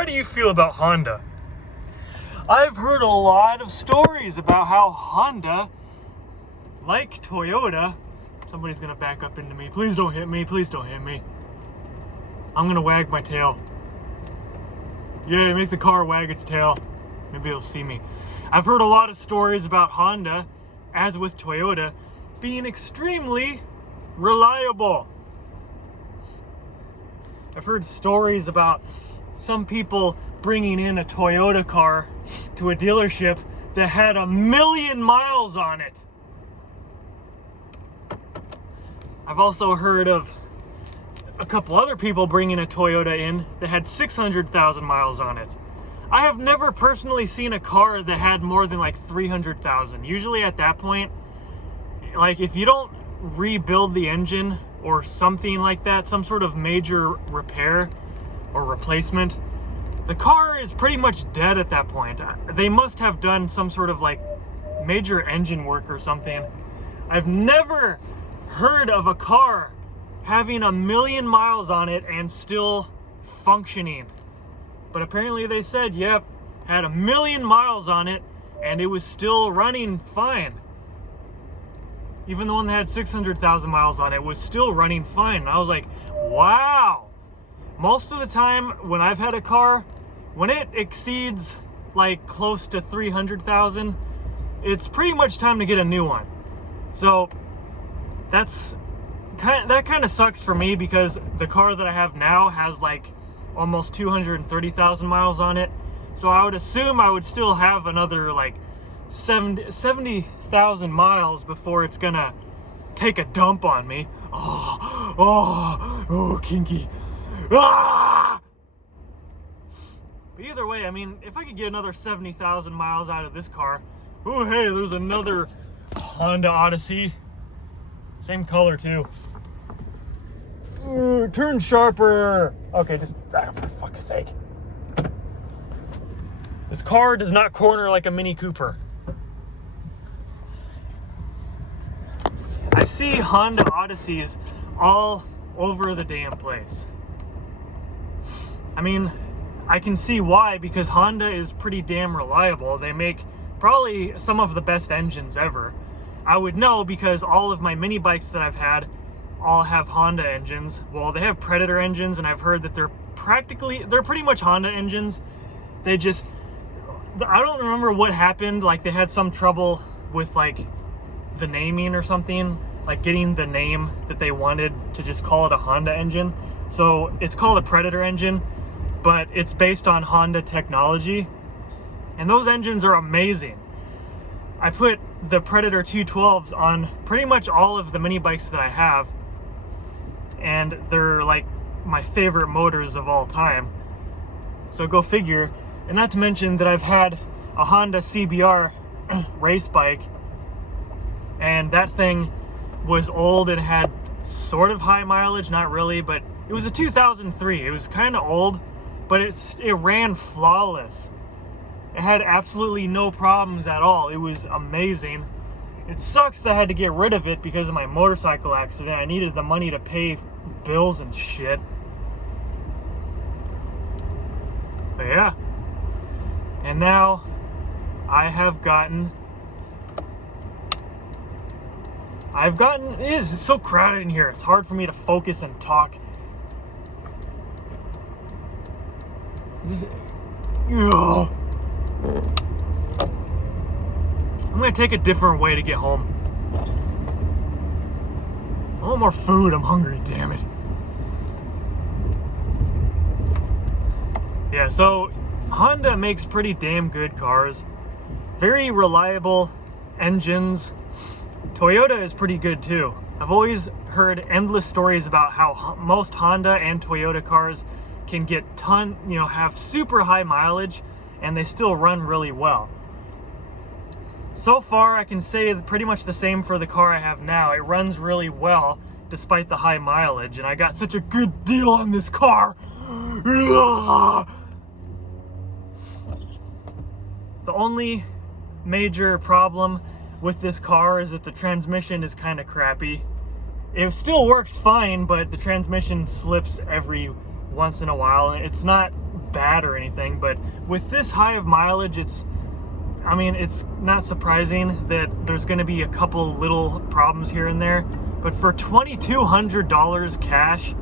how do you feel about Honda? I've heard a lot of stories about how Honda, like Toyota, somebody's gonna back up into me. Please don't hit me, please don't hit me. I'm gonna wag my tail. Yeah, make the car wag its tail. Maybe it'll see me. I've heard a lot of stories about Honda, as with Toyota, being extremely reliable. I've heard stories about some people bringing in a Toyota car to a dealership that had 1,000,000 miles on it. I've also heard of a couple other people bringing a Toyota in that had 600,000 miles on it. I have never personally seen a car that had more than like 300,000. Usually at that point, like if you don't rebuild the engine or something like that, some sort of major repair or replacement, the car is pretty much dead at that point. They must have done some sort of like major engine work or something. I've never heard of a car having 1,000,000 miles on it and still functioning. But apparently they said, yep, had 1,000,000 miles on it and it was still running fine. Even the one that had 600,000 miles on it was still running fine. And I was like, wow. Most of the time when I've had a car, when it exceeds like close to 300,000, it's pretty much time to get a new one. So that kind of sucks for me because the car that I have now has like almost 230,000 miles on it. So I would assume I would still have another like 70,000 miles before it's gonna take a dump on me. Oh, kinky. Ah! But either way, I mean, if I could get another 70,000 miles out of this car, oh hey, there's another Honda Odyssey. Same color too. Ooh, turn sharper. Okay, just for fuck's sake. This car does not corner like a Mini Cooper. I see Honda Odysseys all over the damn place. I mean, I can see why, because Honda is pretty damn reliable. They make probably some of the best engines ever. I would know because all of my mini bikes that I've had all have Honda engines. Well, they have Predator engines, and I've heard that they're pretty much Honda engines. They just, I don't remember what happened. Like they had some trouble with like the naming or something, like getting the name that they wanted to just call it a Honda engine. So it's called a Predator engine, but it's based on Honda technology. And those engines are amazing. I put the Predator 212s on pretty much all of the mini bikes that I have, and they're like my favorite motors of all time. So go figure. And not to mention that I've had a Honda CBR race bike, and that thing was old and had sort of high mileage, not really, but it was a 2003. It was kind of old, but it ran flawless. It had absolutely no problems at all. It was amazing. It sucks that I had to get rid of it because of my motorcycle accident. I needed the money to pay bills and shit. But yeah. And now it is so crowded in here. It's hard for me to focus and talk. Ugh. I'm gonna take a different way to get home. I want more food. I'm hungry, damn it. Yeah, so Honda makes pretty damn good cars. Very reliable engines. Toyota is pretty good too. I've always heard endless stories about how most Honda and Toyota cars can get have super high mileage and they still run really well. So far, I can say pretty much the same for the car I have now. It runs really well despite the high mileage, and I got such a good deal on this car. The only major problem with this car is that the transmission is kind of crappy. It still works fine, but the transmission slips every once in a while, and it's not bad or anything, but with this high of mileage, it's not surprising that there's going to be a couple little problems here and there. But for $2,200 cash,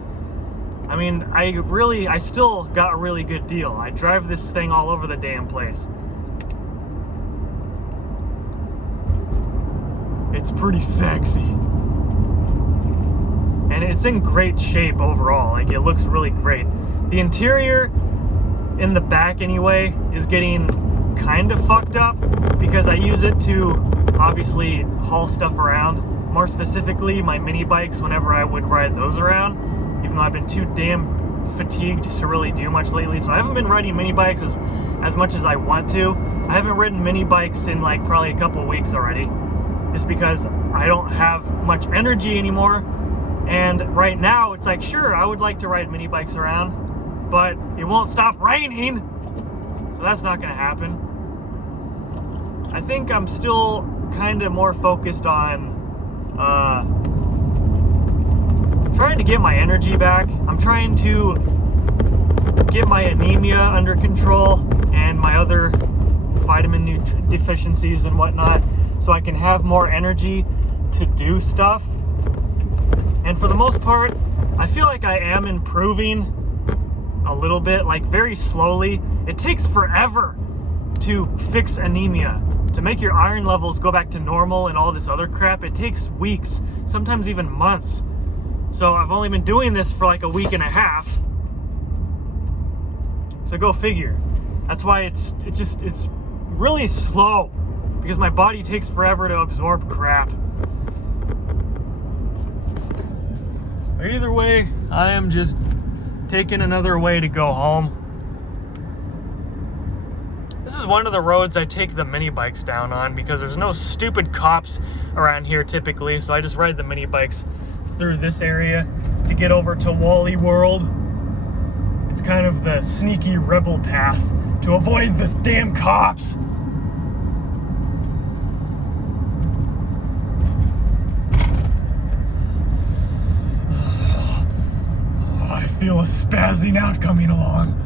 I mean, I still got a really good deal. I drive this thing all over the damn place. It's pretty sexy. And it's in great shape overall. Like, it looks really great. The interior, in the back anyway, is getting kind of fucked up because I use it to obviously haul stuff around. More specifically, my mini bikes whenever I would ride those around, even though I've been too damn fatigued to really do much lately. So I haven't been riding mini bikes as much as I want to. I haven't ridden mini bikes in like probably a couple of weeks already, just because I don't have much energy anymore. And right now it's like, sure, I would like to ride mini bikes around, but it won't stop raining, so that's not gonna happen. I think I'm still kind of more focused on trying to get my energy back. I'm trying to get my anemia under control and my other vitamin deficiencies and whatnot, so I can have more energy to do stuff. And for the most part, I feel like I am improving a little bit, like very slowly. It takes forever to fix anemia. To make your iron levels go back to normal and all this other crap, it takes weeks, sometimes even months. So I've only been doing this for like a week and a half. So go figure. That's why it's really slow, because my body takes forever to absorb crap. But either way, I am just taking another way to go home. This is one of the roads I take the mini bikes down on because there's no stupid cops around here typically, so I just ride the mini bikes through this area to get over to Wally World. It's kind of the sneaky rebel path to avoid the damn cops. I feel a spazzing out coming along.